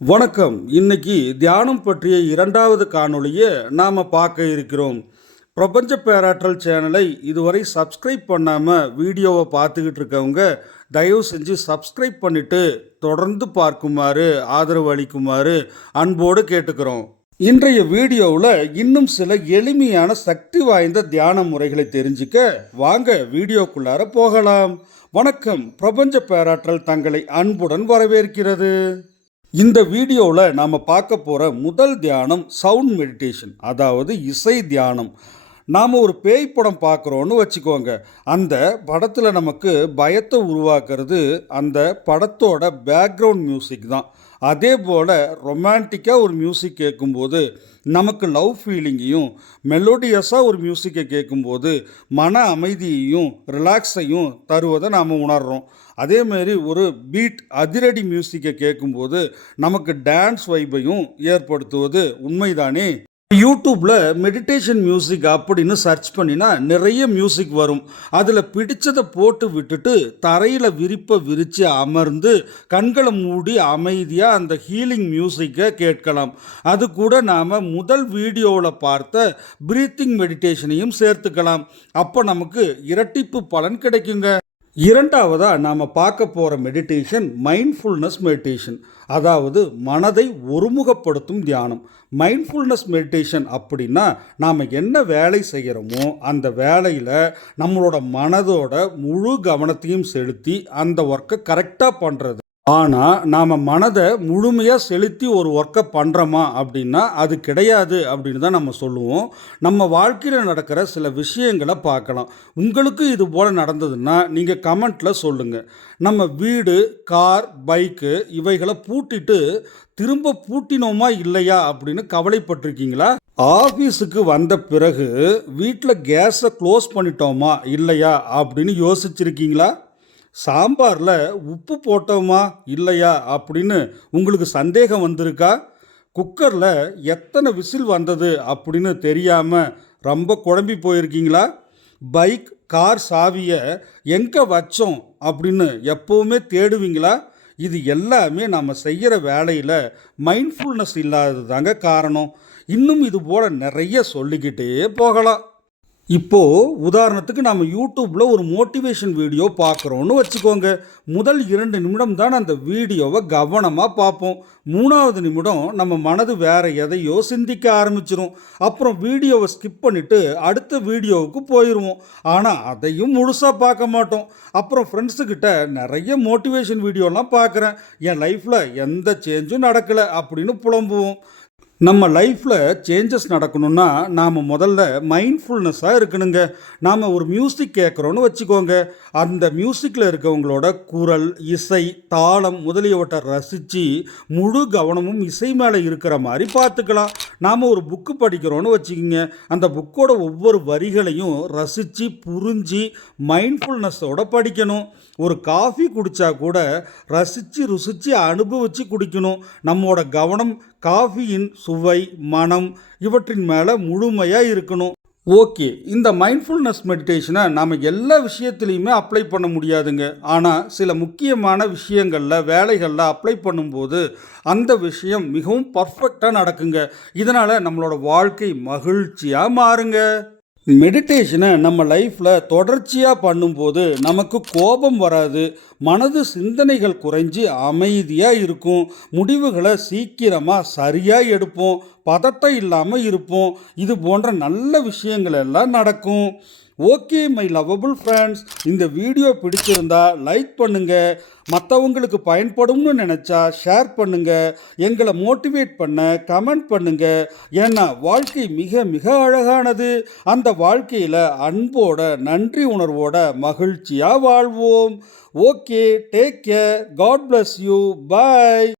வணக்கம். இன்னைக்கு தியானம் பற்றிய இரண்டாவது காணொளியை நாம் பார்க்க இருக்கிறோம். பிரபஞ்ச பேராற்றல் சேனலை இதுவரை சப்ஸ்கிரைப் பண்ணாமல் வீடியோவை பார்த்துக்கிட்டு இருக்கவங்க தயவு செஞ்சு சப்ஸ்கிரைப் பண்ணிவிட்டு தொடர்ந்து பார்க்குமாறு ஆதரவு அளிக்குமாறு அன்போடு கேட்டுக்கிறோம். இன்றைய வீடியோவில் இன்னும் சில எளிமையான சக்தி வாய்ந்த தியான முறைகளை தெரிஞ்சுக்க வாங்க வீடியோக்குள்ளார போகலாம். வணக்கம். பிரபஞ்ச பேராற்றல் தங்களை அன்புடன் வரவேற்கிறது. இந்த வீடியோவில் நாம் பார்க்க போகிற முதல் தியானம் சவுண்ட் மெடிடேஷன், அதாவது இசை தியானம். நாம் ஒரு பேய் படம் பார்க்குறோன்னு வச்சுக்கோங்க. அந்த படத்தில் நமக்கு பயத்தை உருவாக்குறது அந்த படத்தோட பேக்ரவுண்ட் மியூசிக் தான். அதே போல் ரொமான்டிக்காக ஒரு மியூசிக் கேட்கும்போது நமக்கு லவ் ஃபீலிங்கையும், மெலோடியஸாக ஒரு மியூசிக்கை கேட்கும்போது மன அமைதியையும் ரிலாக்ஸையும் தருவதை நாம் உணர்கிறோம். அதேமாரி ஒரு பீட் அதிரடி மியூசிக்கை கேட்கும்போது நமக்கு டான்ஸ் வைபையும் ஏற்படுத்துவது உண்மைதானே. யூடியூப்பில் மெடிடேஷன் மியூசிக் அப்படின்னு சர்ச் பண்ணினா நிறைய மியூசிக் வரும். அதில் பிடிச்சதை போட்டு விட்டுட்டு தரையில் விரித்து அமர்ந்து கண்களை மூடி அமைதியாக அந்த ஹீலிங் மியூசிக்கை கேட்கலாம். அது கூட நாம் முதல் வீடியோவில் பார்த்த ப்ரீத்திங் மெடிடேஷனையும் சேர்த்துக்கலாம். அப்போ நமக்கு இரட்டிப்பு பலன் கிடைக்குங்க. இரண்டாவதாக நாம் பார்க்க போகிற மெடிடேஷன் மைண்ட்ஃபுல்னஸ் மெடிடேஷன், அதாவது மனதை ஒருமுகப்படுத்தும் தியானம். மைண்ட்ஃபுல்னஸ் மெடிடேஷன் அப்படின்னா நாம் என்ன வேலை செய்கிறோமோ அந்த வேலையில் நம்மளோட மனதோட முழு கவனத்தையும் செலுத்தி அந்த ஒர்க்கை கரெக்டாக பண்ணுறது. ஆனால் நாம் மனதை முழுமையாக செலுத்தி ஒரு ஒர்க்கை பண்ணுறோமா அப்படின்னா அது கிடையாது அப்படின்னு தான் நம்ம சொல்லுவோம். நம்ம வாழ்க்கையில் நடக்கிற சில விஷயங்களை பார்க்கலாம். உங்களுக்கு இது போல் நடந்ததுன்னா நீங்கள் கமெண்ட்டில் சொல்லுங்கள். நம்ம வீடு, கார், பைக்கு இவைகளை பூட்டிட்டு திரும்ப பூட்டினோமா இல்லையா அப்படின்னு கவலைப்பட்டிருக்கீங்களா? ஆஃபீஸுக்கு வந்த பிறகு வீட்டில் கேஸை க்ளோஸ் பண்ணிட்டோமா இல்லையா அப்படின்னு யோசிச்சிருக்கீங்களா? சாம்பாரில் உப்பு போட்டோமா இல்லையா அப்படின்னு உங்களுக்கு சந்தேகம் வந்திருக்கா? குக்கரில் எத்தனை விசில் வந்தது அப்படின்னு தெரியாமல் ரொம்ப குழம்பி போயிருக்கீங்களா? பைக், கார் சாவியை எங்கே வச்சோம் அப்படின்னு எப்போவுமே தேடுவீங்களா? இது எல்லாமே நம்ம செய்கிற வேலையில் மைண்ட்ஃபுல்னஸ் இல்லாதது தாங்க காரணம். இன்னும் இது போல் நிறைய சொல்லிக்கிட்டே போகலாம். இப்போது உதாரணத்துக்கு நம்ம யூடியூப்பில் ஒரு மோட்டிவேஷன் வீடியோ பார்க்குறோன்னு வச்சுக்கோங்க. முதல் 2 நிமிடம் தான் அந்த வீடியோவை கவனமாக பார்ப்போம். 3வது நிமிடம் நம்ம மனது வேறு எதையோ சிந்திக்க ஆரம்பிச்சிடும். அப்புறம் வீடியோவை ஸ்கிப் பண்ணிவிட்டு அடுத்த வீடியோவுக்கு போயிடுவோம். ஆனால் அதையும் முழுசாக பார்க்க மாட்டோம். அப்புறம் ஃப்ரெண்ட்ஸுக்கிட்ட நிறைய மோட்டிவேஷன் வீடியோலாம் பார்க்குறேன், என் லைஃப்பில் எந்த சேஞ்சும் நடக்கலை அப்படின்னு புலம்புவோம். நம்ம லைஃப்பில் சேஞ்சஸ் நடக்கணும்னா நாம் முதல்ல மைண்ட்ஃபுல்னஸாக இருக்கணுங்க. நாம் ஒரு மியூசிக் கேட்குறோன்னு வச்சுக்கோங்க. அந்த மியூசிக்கில் இருக்கவங்களோட குரல், இசை, தாளம் முதலியவற்றை ரசித்து முழு கவனமும் இசை மேலே இருக்கிற மாதிரி பார்த்துக்கலாம். நாம் ஒரு புக்கு படிக்கிறோன்னு வச்சுக்கிங்க. அந்த புக்கோட ஒவ்வொரு வரிகளையும் ரசித்து புரிஞ்சு மைண்ட்ஃபுல்னஸோடு படிக்கணும். ஒரு காஃபி குடித்தா கூட ரசித்து ருசித்து அனுபவித்து குடிக்கணும். நம்மளோட கவனம் காஃபியின் சுவை, மனம் இவற்றின் மேலே முழுமையாக இருக்கணும். ஓகே, இந்த மைண்ட்ஃபுல்னஸ் மெடிடேஷனை நாம் எல்லா விஷயத்துலையுமே அப்ளை பண்ண முடியாதுங்க. ஆனால் சில முக்கியமான விஷயங்களில், வேலைகளில் அப்ளை பண்ணும்போது அந்த விஷயம் மிகவும் பர்ஃபெக்டாக நடக்குங்க. இதனால் நம்மளோட வாழ்க்கை மகிழ்ச்சியாக மாறுங்க. மெடிடேஷனை நம்ம லைஃப்பில் தொடர்ச்சியாக பண்ணும்போது நமக்கு கோபம் வராது, மனது சிந்தனைகள் குறைஞ்சி அமைதியாக இருக்கும், முடிவுகளை சீக்கிரமாக சரியாக எடுப்போம், பதட்டம் இல்லாமல் இருப்போம். இது போன்ற நல்ல விஷயங்கள் எல்லாம் நடக்கும். ஓகே மை லவபிள் ஃப்ரெண்ட்ஸ், இந்த வீடியோ பிடிச்சிருந்தா லைக் பண்ணுங்கள், மற்றவங்களுக்கு பயன்படும்னு நினச்சா ஷேர் பண்ணுங்கள், எங்களை மோட்டிவேட் பண்ண கமெண்ட் பண்ணுங்கள். ஏன்னா வாழ்க்கை மிக மிக அழகானது. அந்த வாழ்க்கையில் அன்போட, நன்றி உணர்வோட மகிழ்ச்சியாக வாழ்வோம். Okay, take care, God bless you, bye.